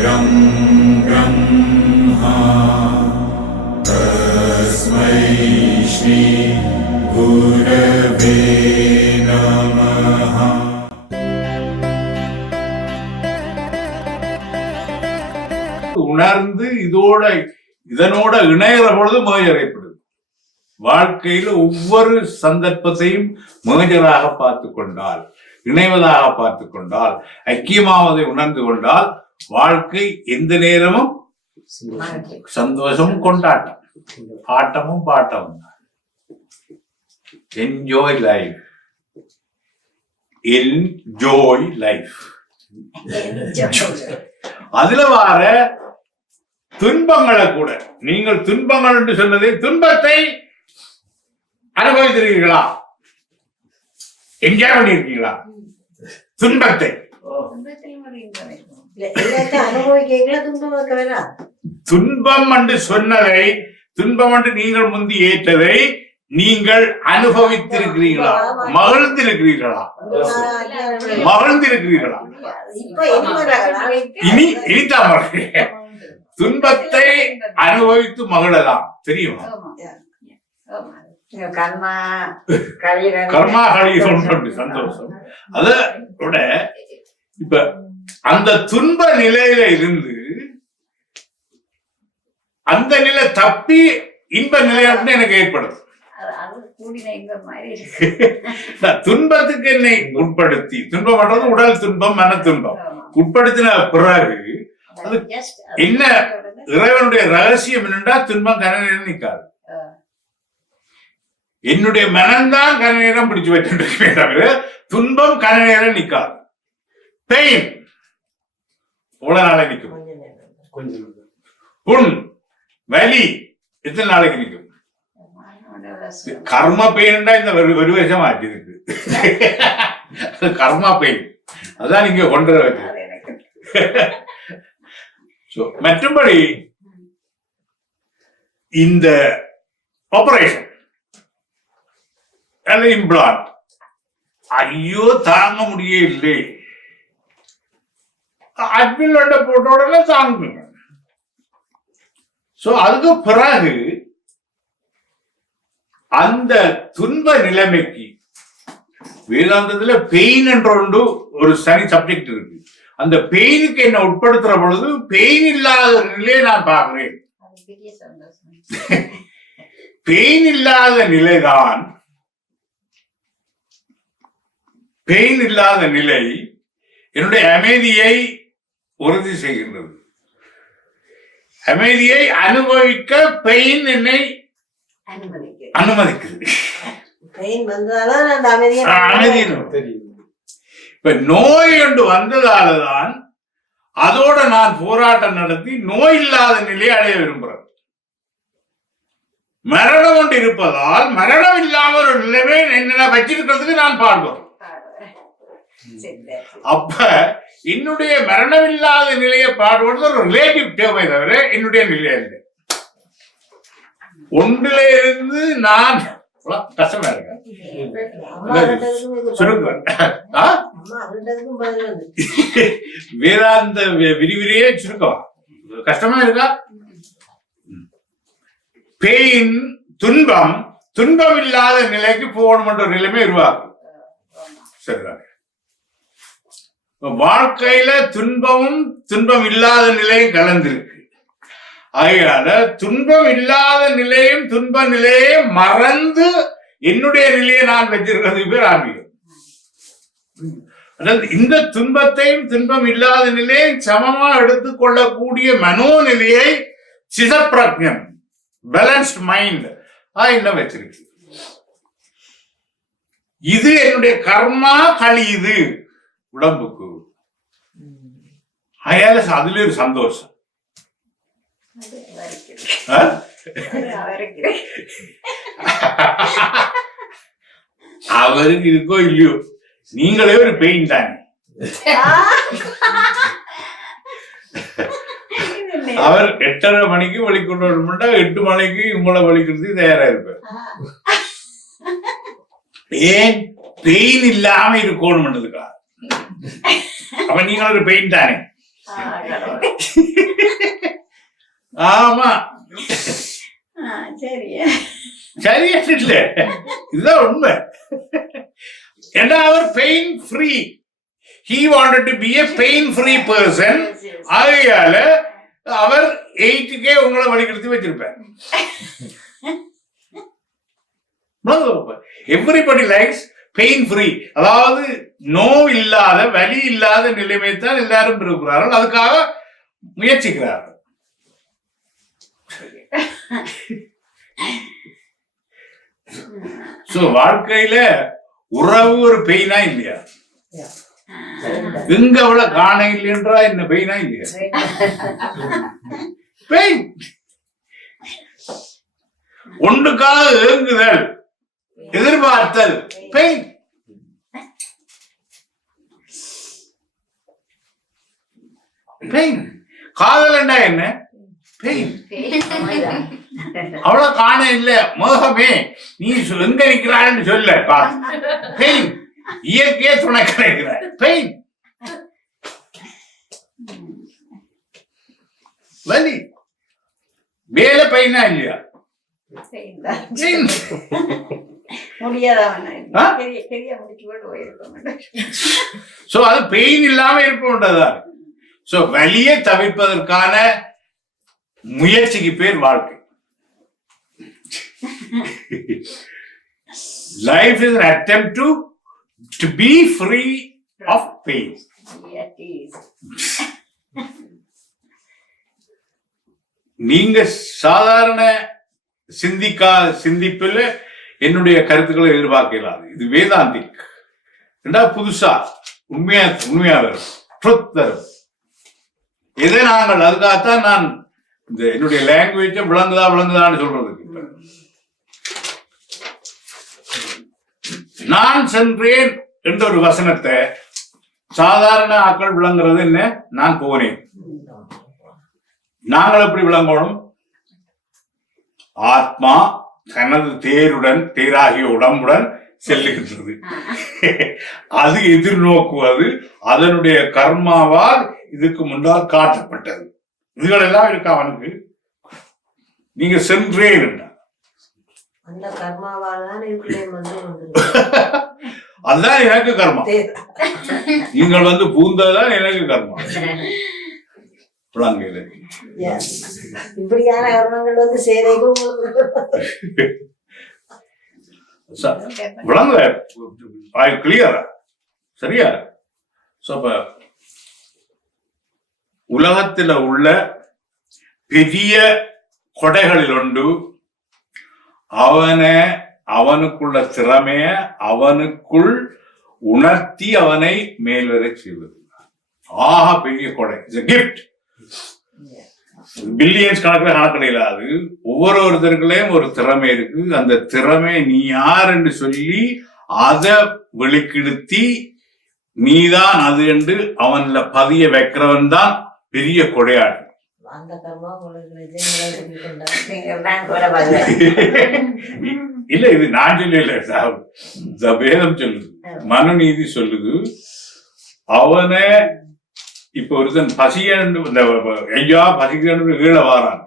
परं ब्रह्मा तस्मै श्री गुरवे नमः. உணர்ந்து இதனோட இணைகிற பொழுது மேஜர் ஏற்படுது. வாழ்க்கையில ஒவ்வொரு சந்தர்ப்பத்தையும் மேஜராக பார்த்து கொண்டால், இணைவதாக பார்த்து கொண்டால், ஐக்கியமாவதை உணர்ந்து கொண்டால் வாழ்க்கை எந்த நேரமும் சந்தோஷமும் கொண்டாட்டம், ஆட்டமும் பாட்டமும். Enjoy life, enjoy life. அதுல வார துன்பங்களை கூட, நீங்கள் துன்பங்கள் என்று சொன்னதை, துன்பத்தை அனுபவித்திருக்கீங்களா? என்ஜாய் பண்ணிருக்கீங்களா? துன்பத்தை துன்பம் என்று சொன்னதை, துன்பம் என்று நீங்கள் முந்தி ஏற்றதை நீங்கள் அனுபவித்திருக்கிறீர்களா? மகிழ்ந்திருக்கிறீர்களா? மகிழ்ந்திருக்கிறீர்களா? இனிதான் துன்பத்தை அனுபவித்து மகிழலாம், தெரியுமா? கர்மா கழிவு சந்தோஷம். அதோட இப்ப அந்த துன்ப நிலையில இருந்து அந்த நிலை தப்பி இன்ப நிலையாட்டு எனக்கு ஏற்படுது. துன்பத்துக்கு என்னை உட்படுத்தி, துன்பம் பண்றது உடல் துன்பம், மன துன்பம் உட்படுத்தின பிறகு அது என்ன இறைவனுடைய ரகசியம் என்னென்றா, துன்பம் கனநேரம் நிற்காது. என்னுடைய மனம்தான் கனநேரம் பிடிச்சு வச்சுருக்கே தவிர துன்பம் கனநேரம் நிற்காது. பெயின் எவ்வளவு நாளை நிற்கும்? புண் வலி எத்தனை நாளைக்கு நிற்கும்? கர்ம பெயின்டா இந்த ஒரு வருஷம் ஆச்சு இருக்கு. கர்மா பெயின் அதான் நீங்க கொண்டு வச்சு. மற்றபடி இந்த ஆபரேஷன் இம்ப்ளான்ட், ஐயோ தாங்க முடியவில்லை, அட்மில் போட்டோட தாங்குங்க. அதுக்கு பிறகு அந்த துன்ப நிலைமைக்கு வேதாந்தத்துல பெயின் என்ற ஒரு சனி சப்ஜெக்ட் இருக்கு. அந்த பெயினுக்கு என்ன உட்படுத்துற பொழுது பெயின் இல்லாத நிலையை நான் பார்க்கிறேன். பெயின் இல்லாத நிலைதான், பெயின் இல்லாத நிலை என்னுடைய அமைதியை உறுதி செய்கின்றது. அமைதியை அனுபவிக்க பெயின் என்னை அனுமதிக்குது. இப்ப நோய் ஒன்று வந்ததாலதான் அதோட நான் போராட்டம் நடத்தி நோய் இல்லாத நிலையை அடைய விரும்புறேன். மரணம் ஒன்று இருப்பதால் மரணம் இல்லாமல் ஒரு நிலைமை என்ன வச்சிருக்கிறதுக்கு நான் பாடுவேன். அப்ப என்னுடைய மரணம் இல்லாத நிலையை பாடுவது ஒரு ரிலேட்டிவ் தேவை தவிர என்னுடைய நிலை இல்லை. ஒன்றில இருந்து நான் கஷ்டமா இருக்கேன். வேதாந்த விரிவிரியே சுருக்கம் கஷ்டமா இருக்கா? பெயின், துன்பம், துன்பம் இல்லாத நிலைக்கு போகணும் என்ற நிலைமை உருவாக்கும். சரிதான். வாழ்க்கையில துன்பமும் துன்பம் இல்லாத நிலையும் கலந்திருக்கு. ஆகையால துன்பம் இல்லாத நிலையும் துன்ப நிலையும் மறந்து என்னுடைய நிலையை நான் வச்சிருக்கிறது பேர் ஆன்மீகம். அதாவது இந்த துன்பத்தையும் துன்பம் இல்லாத நிலையை சமமா எடுத்துக்கொள்ளக்கூடிய மனோநிலையை சிதப்பிரஜம், பேலன்ஸ்ட் மைண்ட் என்ன வச்சிருக்கு. இது என்னுடைய கர்மா கழியுது உடம்புக்கு. அயால அதுல ஒரு சந்தோஷம். அவருக்கு இருக்கோ இல்லையோ, நீங்களே ஒரு பெயின் தானே. அவர் 8:30 மணிக்கு வலிக்கொண்டு வரணும்னா 8 மணிக்கு உங்களை வலிக்கிறது தயாரா இருப்பார். ஏன் பெயின் இல்லாம இருக்கணும்ன்றதுக்கா? அப்ப நீங்க ஒரு பெயின் தானே. ஆமா சரியா இல்ல, இதுதான் உண்மை. ஏன்னா அவர் pain free, he wanted to be a pain free person. ஆகையால அவர் 8K உங்களை வழிகெடுத்து வச்சிருப்பார். எவ்ரிபடி லைக்ஸ் பெயின் ஃப்ரீ, அதாவது நோ இல்லாத வலி இல்லாத நிலைமை தான் எல்லாரும் விரும்புகிறார்கள், அதுக்காக முயற்சிக்கிறார்கள். சோ வாழ்க்கையில உறவு ஒரு பெயினா இல்லையா? எங்க அவளை காண இல்லைன்றா என்ன பெயினா இல்லையா? பெயின். ஒன்றுக்காக ஏங்குதல், எதிர்பார்த்தல், பெயின். பெயின். காதல் என்ன? பெயின். அவ்வளவு காண இல்ல, மோகமே நீ எங்க நிற்கிறான்னு சொல்ல, பெயின். இயற்கையே துணை கிடைக்கிற பெயின். வலி. வேலை பெயினா இல்லையா? அது பெயின் இல்லாம இருப்போம்ன்றதான். சோ வலியை தவிர்ப்பதற்கான முயற்சிக்கு பேர் வாழ்க்கை. Life is an attempt to be free of pain. நீங்க சாதாரண சிந்திப்பில் என்னுடைய கருத்துக்களை எதிர்பார்க்கலாம். இது வேதாந்திக், புதுசா உண்மையா வரும். எதை நாங்கள் அதுக்காகத்தான் நான் இந்த என்னுடைய லாங்குவேஜை விளங்குதான்னு சொல்றதுக்கு. நான் சென்றேன் என்ற ஒரு வசனத்தை சாதாரண ஆக்கள் விளங்குறது என்ன? நான் போனேன். நாங்கள் எப்படி விளங்கணும்? ஆத்மா தனது தேராகிய உடம்புடன் செல்லுகின்றது. அது எதிர்நோக்குவது அதனுடைய கர்மாவால் இதுக்கு முன்னால் காட்டப்பட்டது. இதுகள் எல்லாம் இருக்கா அவனுக்கு? நீங்க சென்றேன் அதுதான் எனக்கு கர்மா. நீங்கள் பூந்ததான் எனக்கு கர்மா. இப்படியான கர்மங்கள் சரியா? உலகத்தில் உள்ள பெரிய கொடைகளில் ஒன்று அவனுக்குள்ள திறமைய அவனுக்குள் உணர்த்தி அவனை மேல்வரை செய்வது. ஆக பெரிய கொடை, கிஃப்ட். பில்லியன்ஸ் கணக்கில் கணக்கிடையிலாது. ஒவ்வொருத்தருக்குள்ளேயும் ஒரு திறமை இருக்கு. அந்த திறமை நீ யார் என்று சொல்லி அதை வெளிக்கெடுத்தி நீதான் அது என்று அவன்ல பதிய வைக்கிறவன் தான் பெரிய கொடையாடு. இல்ல, இது நான் சொல்லல, வேதம் சொல்லுது, மனுநீதி சொல்லுது. அவனை இப்ப ஒருத்தன் பசியன்னு ஐயா பசிக்கன்னு கீழ வாரான்.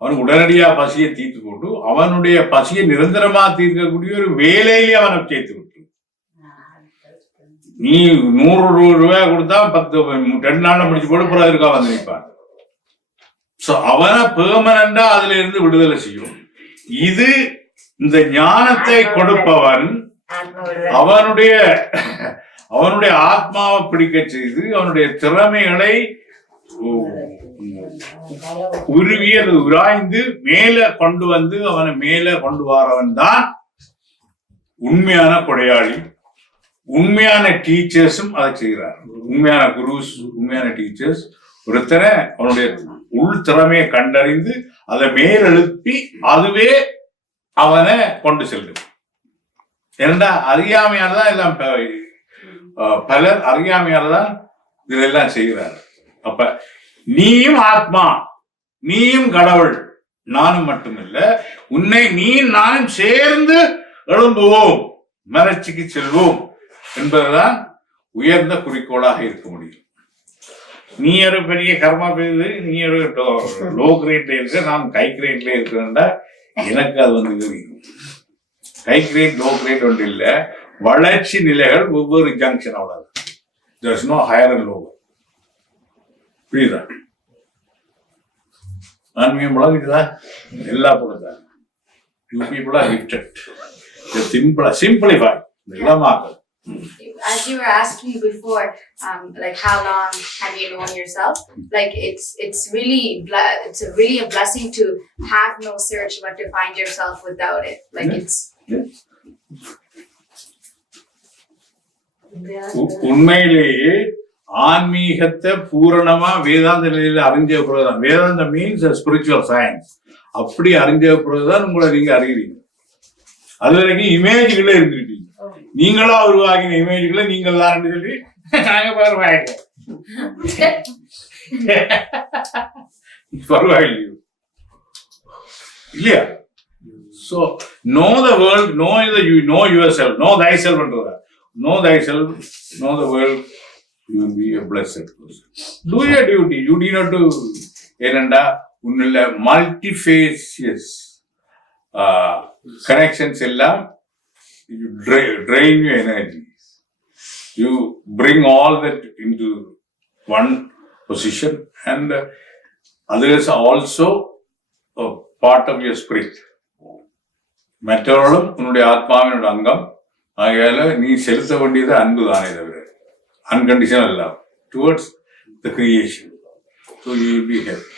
அவனுக்கு உடனடியா பசியை தீர்த்து போட்டு அவனுடைய பசியை நிரந்தரமா தீர்க்கக்கூடிய ஒரு வேலையிலே அவனை சேர்த்து விட்டு, நீ 100 ரூபாய் கொடுத்தா 2 நாள்ல முடிச்சு போட்டு பிறகு இருக்கா வந்து நிற்பான். அவனை பெர்மனண்டா அதுல இருந்து விடுதலை செய்யும். இது இந்த ஞானத்தை கொடுப்பவன் அவனுடைய ஆத்மாவை பிடிக்க செய்து அவனுடைய திறமைகளை உராய்ந்து மேல கொண்டு வந்து அவனை மேல கொண்டு வரவன் தான் உண்மையான கொடையாளி. உண்மையான டீச்சர்ஸும் அதை செய்கிறார். உண்மையான குருஸ், உண்மையான டீச்சர்ஸ் ஒருத்தரை அவனுடைய உள் திறமையை கண்டறிந்து அதை மேலெழுப்பி அதுவே அவனை கொண்டு செல்லும். ஏனென்றா அறியாமையால்தான் எல்லாம், பலர் அறியாமையால்தான் இதெல்லாம் செய்கிறார். அப்ப நீயும் ஆத்மா, நீயும் கடவுள், நானும் மட்டுமில்ல, உன்னை நீ நானும் சேர்ந்து எழும்புவோம், மலர்ச்சிக்கு செல்வோம் என்பதுதான் உயர்ந்த குறிக்கோளாக இருக்க முடியும். நீ ஒரு பெரிய கர்மா பெய்யுது, நீ ஒரு லோ கிரேட்ல இருக்க, நான் ஹை கிரேட்ல இருக்கிறேன்டா. எனக்கு அது வந்து தெரியும். ஹை கிரேட் லோ கிரேட் ஒன்று இல்லை, வளர்ச்சி நிலைகள் ஒவ்வொரு ஜங்ஷன் அவ்வளவு. There is no higher and lower. புரியுதா? ஆன்மீகம் உலகுதா? எல்லா பொருள் you people are gifted. Simplify. As you were asking before, like how long have you known yourself? Like it's really a blessing to have no search but to find yourself without it. Like it's. உண்மையிலேயே ஆன்மீகத்தை பூரணமா வேதாந்த நிலையில அறிஞ்ச பிறகுதான், வேதாந்த means spiritual science, அப்படி அறிஞ்ச பிறகுதான் உங்களை நீங்க அறிகிறீங்க. அது வரைக்கும் இமேஜ்களே இருந்துட்டீங்க. நீங்களா உருவாகின இமேஜ்களை நீங்கள் தான் சொல்லி நாங்க பரவாயில்லையோ இல்லையா? So know the world, know yourself, know thyself என்றதா. Know thyself, know the world, you will be a blessed person. Do your duty. You need not to என்னண்டா உன்னுள்ள multifaceous connections எல்லாம் you drain your energy. You bring all that into one position, and others are also a part of your spirit. மற்றவர்களும் உன்னுடைய ஆத்மாவினோட அங்கம். ஆகையால நீ செலுத்த வேண்டியது அன்பு தானே தவிர unconditional love towards the creation. So you will be happy.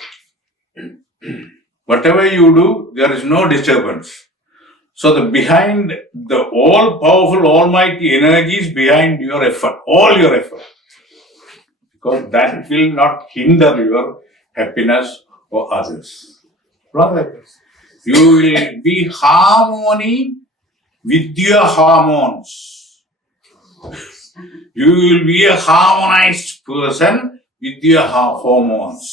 Whatever you do, there is no disturbance. So behind the all-powerful, almighty energies behind your effort, all your effort, because that will not hinder your happiness or others. You will be harmony with your hormones. You will be a harmonized person with your hormones,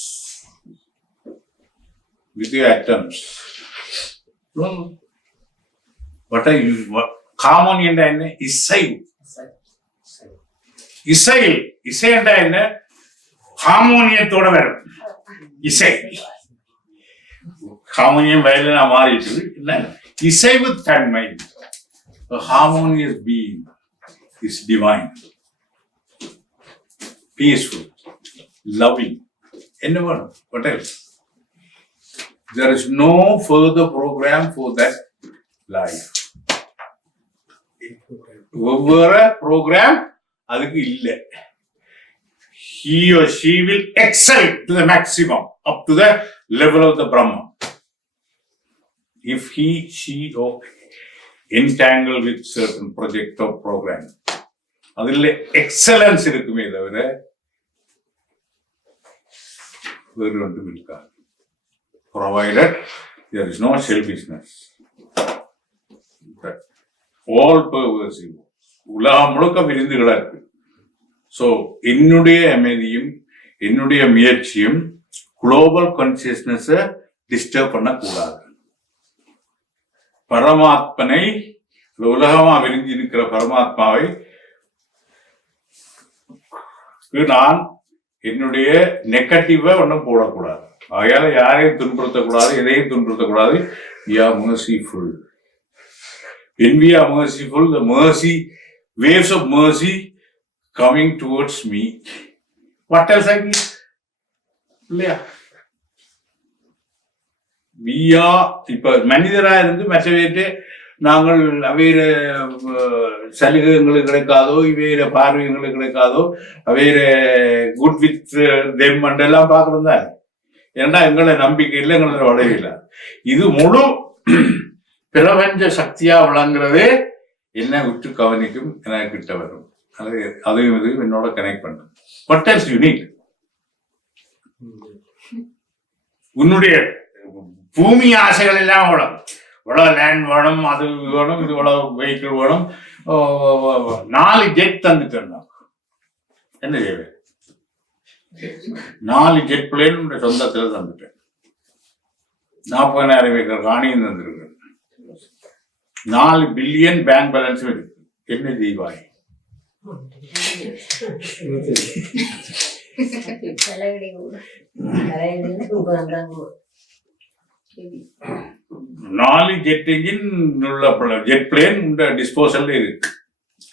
with your atoms. What are you? Harmony and என்ன? இசை. இசை என்றா என்ன? ஹார்மோனியத்தோட வரும் இசை. Harmonium வயலினா மாறிட்டு இல்லை, இசைவு தன்மை. A harmonious being is divine, peaceful, loving. என்ன வேணும்? What else? There is no further program for that life. ஒவ்வொரு program அதுக்கு இல்லை. He or she will excel to the maximum, up to the level of the Brahma. If he, she or entangle with certain project or program, அதில் excellence இருக்குமே தவிர வேறு ஒன்றும் இருக்காது. Provided there is no selfishness. All pervasive. உலகம் முழுக்க விரிந்து கிடக்கு. ஸோ என்னுடைய அமைதியும் என்னுடைய முயற்சியும் குளோபல் கான்சியஸ்னஸை டிஸ்டர்ப் பண்ணக்கூடாது. பரமாத்மனை, உலகமா விரிஞ்சு இருக்கிற பரமாத்மாவை நான் என்னுடைய நெகட்டிவா ஒன்றும் போடக்கூடாது. ஆகையால யாரையும் துன்புறுத்தக்கூடாது, எதையும் துன்புறுத்தக்கூடாது. We are merciful. When we are merciful, the mercy, waves of mercy coming towards me. What else I need? இல்லையா? We are, இப்ப மனிதராக இருந்து மற்றவற்றை நாங்கள் அவையிற சலுகைகளுக்கு கிடைக்காதோ, இவையிற பார்வைகளுக்கு கிடைக்காதோ, அவையிற குட் வித் தெம் எல்லாம் பார்க்கணும் தான். ஏன்னா எங்களை நம்பிக்கை இல்லை, எங்களோட வளைவில்லை. இது முழு பிரபஞ்ச சக்தியா விளங்குறதே என்ன விட்டு கவனிக்கும், எனக்கு கிட்ட வரும். அதையும் இதையும் என்னோட கனெக்ட் பண்ணும். What else you need? உன்னுடைய பூமி ஆசைகள் எல்லாம் வேணும். இவ்வளவு லேண்ட் வேணும், அது வேணும், இது இவ்வளவு வெஹிக்கிள் வேணும். 4 ஜெட் தந்துட்டேன். என்ன தேவை? 4 ஜெட் பிளேன் சொந்தத்தில் தந்துட்டேன். 40,000 ஏக்கர் காணியும் தந்துருக்கேன். 4 பில்லியன் பேங்க் பேலன்ஸும் இருக்கு. என்ன தீபாய்? தலைவலி கூட தலைவலி உட்கார்ந்தாங்க 4 ஜெட் என்ஜின் உள்ள ஜெட் பிளேன் இந்த டிஸ்போசல்ல இருக்கு.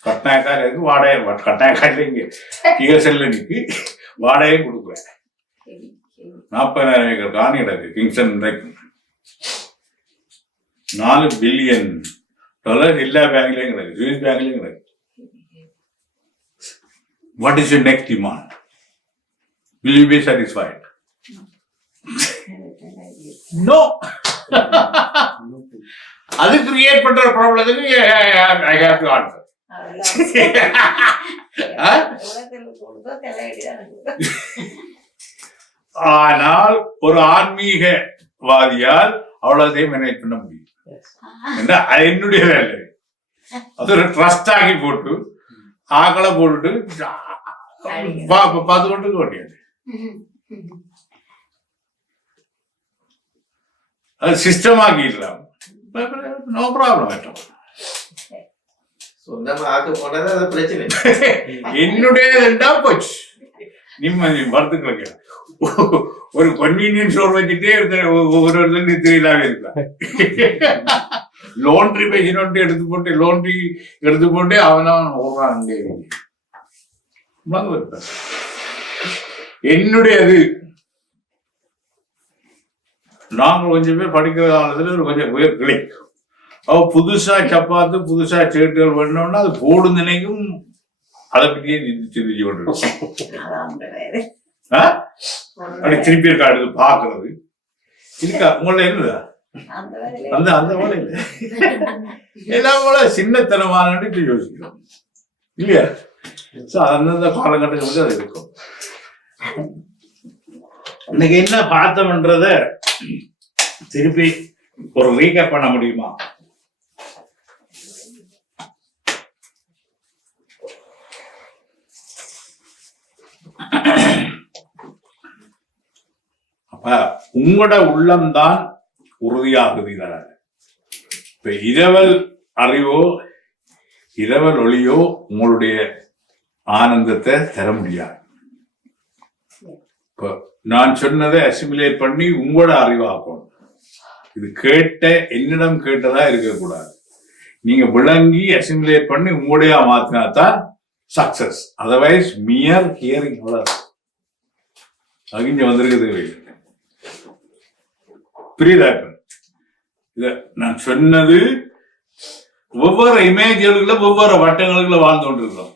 கட்டாயக்கார இருக்கு, வாடகை கட்டாயக்காரில் இங்க பிஎஸ்எல்ல இருக்கு, வாடகை கொடுக்குறேன். 40,000 ஏக்கர் காணி கிடக்கு கிங்ஸ்டன். 4 பில்லியன் டாலர் எல்லா பேங்க்லயும் கிடக்கு, ஸ்விஸ் பேங்க்லயும் கிடக்கு. What is your next demand? Will you be satisfied? No. அது கிரியேட் பண்ற ப்ராப்ளத்துக்கு I have to answer. ஆனால் ஒரு ஆன்மீகவாதியால் அவ்வளவுதையும் மேனேஜ் பண்ண முடியும். அது என்னுடைய வேலை. அது ஒரு ட்ரஸ்ட் ஆகி போட்டு ஆக்களை போட்டுட்டு பார்த்து கொண்டு முடியாது. அது சிஸ்டம் ஆகிடலாம், நோ ப்ராப்ளம். என்னுடைய போச்சு நிம்மதி மருத்துக்களுக்கு. ஒரு கன்வீனியன்ஸ் ஸ்டோர் வச்சுட்டே ஒவ்வொரு தெரியலாவே இருக்கலாம். லோன்ட்ரி பேசினோட்டு எடுத்து போட்டு அவனவன் ஓடுறான். அங்கே என்னுடையது. நாங்கள் கொஞ்சம் பேர் படிக்கிற காலத்துல ஒரு கொஞ்சம் பேர் கிடைக்கும். அவ புதுசா சப்பாத்து புதுசா சேட்டுகள் பண்ணோம்னா அது போடும் நினைக்கும். அதை பற்றியே சிந்திச்சு கொண்டு அப்படி திருப்பி இருக்கா எடுத்து பாக்குறது இருக்கா உங்கள இல்ல அந்த போல இல்ல. எல்லாம் போல சின்னத்தனமான யோசிக்கிறோம் இல்லையா? அந்தந்த காலகட்டத்தில் வந்து அது இருக்கும். இன்னைக்கு என்ன பார்த்தோம்ன்றத திருப்பி ஒரு ரீகேப் பண்ண முடியுமா? அப்ப உங்களோட உள்ளம்தான் உறுதியாகுது. இப்ப இரவல் அறிவோ இரவல் ஒளியோ உங்களுடைய ஆனந்தத்தை தர முடியாது. இப்போ நான் சொன்னதை அசிமுலேட் பண்ணி உங்களோட அறிவாக்கணும். இது என்னிடம் கேட்டதா இருக்கக்கூடாது. நீங்க விளங்கி அசிமுலேட் பண்ணி உங்களுடைய மாத்தினா தான் சக்சஸ். அதர்வைஸ் மியர் ஹியரிங் அகிஞ்ச வந்திருக்கிறது. புரியுதா? இத நான் சொன்னது ஒவ்வொரு இமேஜ்களுக்குள்ள ஒவ்வொரு வட்டங்களுக்குள்ள வாழ்ந்து கொண்டிருக்கிறோம்.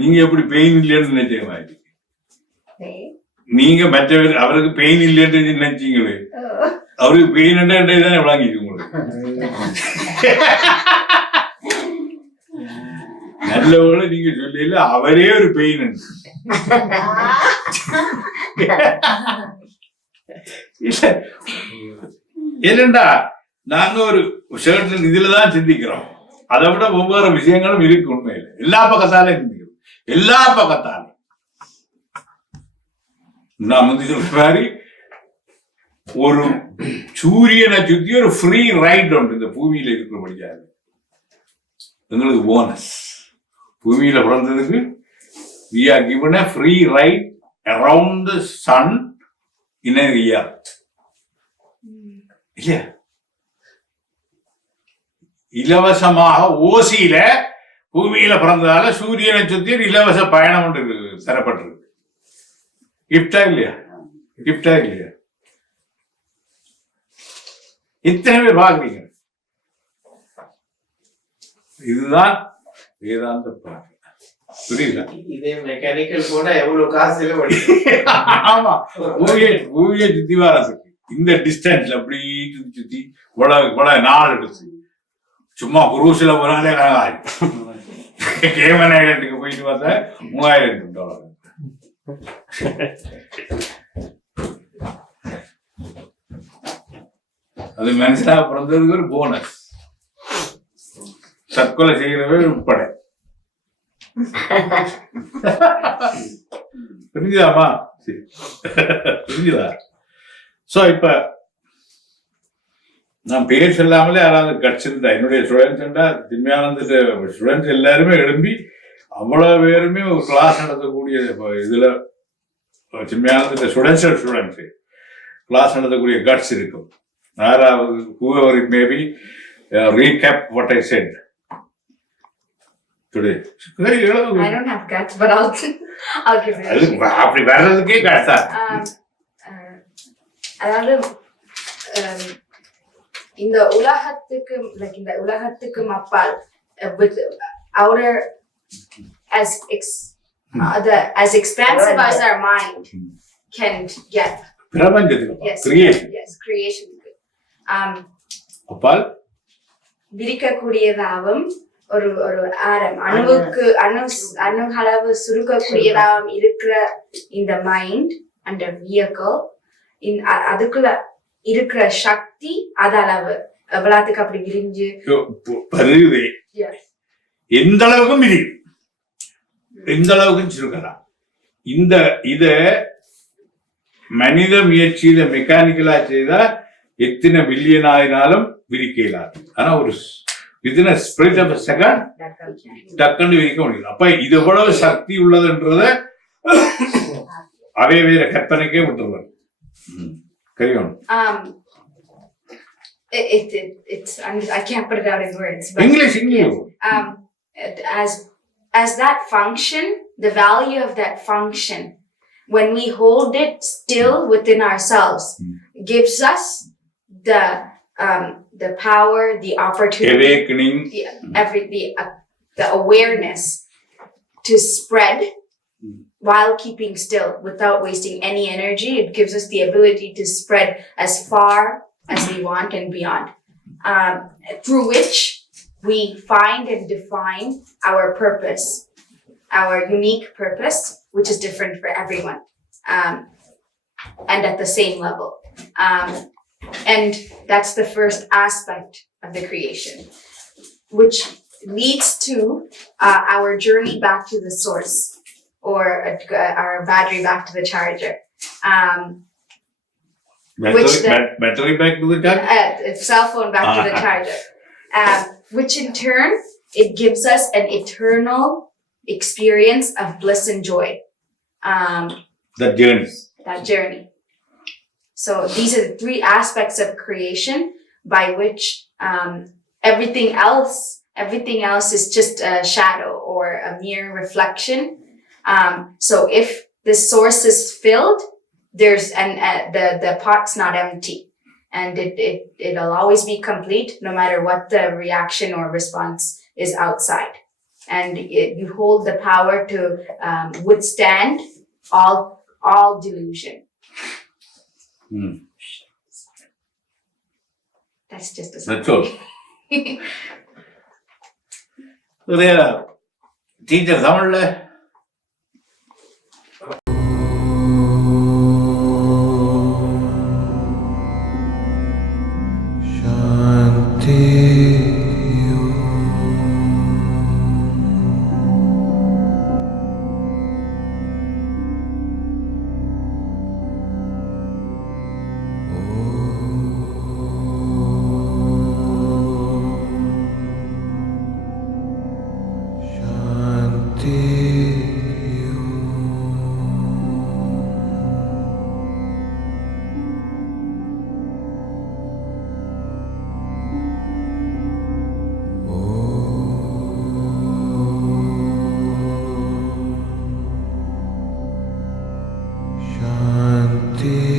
நீங்க எப்படி பெயின் இல்லைன்னு நினைச்ச மாதிரி நீங்க மற்றவர் அவருக்கு பெயின் இல்லைன்னு நினைச்சீங்களே, அவருக்கு பெயின் தானே விளங்கிட்டு உங்களுக்கு. நல்லவள நீங்க சொல்லல அவரே ஒரு பெயின். இல்ல என்னண்டா நாங்க ஒரு சர்டன் இதுலதான் சிந்திக்கிறோம். அதை விட ஒவ்வொரு விஷயங்களும் இருக்கு. உண்மையில எல்லா பக்கத்தாலும் சிந்திக்கிறோம், எல்லா பக்கத்தாலும். நான் வந்து சொல்ற மாதிரி ஒரு சூரியனை சுத்தி ஒரு ஃப்ரீ ரைட் உண்டு இந்த பூமியில இருக்கிறபடியாது. எங்களுக்கு போனஸ். பூமியில பிறந்ததுக்கு we are given a free ride around the sun in a year. இல்லையா? இலவசமாக ஓசியில பூமியில பிறந்ததால சூரியனை சுத்தி இலவச பயணம் ஒன்று தரப்பட்டிருக்கு. கிஃப்டா இல்லையா? கிஃப்டா இல்லையா? இத்தனை பேர் பாக்குறீங்க. இதுதான் வேதாந்த பாட்டு. புரியுதா? இதே மெக்கானிக்கல் போனா எவ்வளவு காசு? ஆமா, பூமியை சுத்தி வரதுக்கு இந்த டிஸ்டன்ஸ்ல அப்படி சுத்தி நாள் எடுத்து சும்மா குரூஸ்ல போனாலே கேமநாயகத்துக்கு போயிட்டு பார்த்தா $3000. அது மனுஷனாக பிறந்ததுக்கு ஒரு போனஸ். தற்கொலை செய்கிறவே உட்பட. புரிஞ்சுதாமா? புரிஞ்சுதா? சோ இப்ப நான் பேர் சொல்லாமலே யாராவது கட்சிருந்தா என்னுடைய ஸ்டூடெண்ட்ஸ் திவ்யானந்த ஸ்டூடெண்ட்ஸ் எல்லாருமே எழும்பி அவ்வளவு பேருமே ஒரு கிளாஸ் நடத்தக்கூடிய இதுல சின்மையான இந்த ஸ்டூடெண்ட்ஸு கிளாஸ் நடத்தக்கூடிய கட்ஸ் இருக்கும். யாராவது whoever it may be, recap what I said today. சரி, எழுதுங்க. I don't have guts, but I'll give it a அது shot. அப்படி வர்றதுக்கே கஷ்டம். அதாவது இந்த உலகத்துக்கும் அப்பால் with outer as expansive as our mind can get. பிரபஞ்சத்துக்கு Yes, கிரியேஷன் yes, creation. அப்பால் விரிக்கக்கூடியதாகவும் ஒரு ஆரம் அணுகளவு சுருக்கக்கூடியதாகவும் இருக்கிற இந்த மைண்ட் அண்ட் வியக்கல் அதுக்குள்ள இருக்கிற சக்தி அதளவு எவ்வளவுக்கு அப்படி விரிஞ்சு பருவே Yes. எந்த அளவுக்கும் விரியும், எந்த அளவுக்கும் சுருக்கலாம். இத மனித முயற்சியில மெக்கானிக்கலா செய்தா எத்தனை பில்லியன் ஆயினாலும் விரிக்க இயலாது. ஆனா ஒரு வித்தின் ஸ்பிரிட் ஆஃப் செகண்ட் டக்குன்னு விரிக்க முடியும். அப்ப இது எவ்வளவு சக்தி உள்ளதுன்றத அவே வேற கற்பனைக்கே விட்டுருவாங்க. கரியோன் I can't put it out in words, but English as that function, the value of that function, when we hold it still within ourselves, gives us the power, the opportunity, awakening, the awareness to spread while keeping still without wasting any energy. It gives us the ability to spread as far as we want and beyond, through which we find and define our purpose, our unique purpose, which is different for everyone, and at the same level. And that's the first aspect of the creation, which leads to our journey back to the source, or our battery back to the charger. battery back to the charger, Cell phone back to the charger. Which in turn, it gives us an eternal experience of bliss and joy. that journey. So these are the three aspects of creation by which everything else is just a shadow or a mere reflection. So if the source is filled, there's the pot's not empty, and it'll always be complete no matter what the reaction or response is outside. And you hold the power to withstand all delusion. That's just a That's all. Teacher தமிழ்ல Shanti.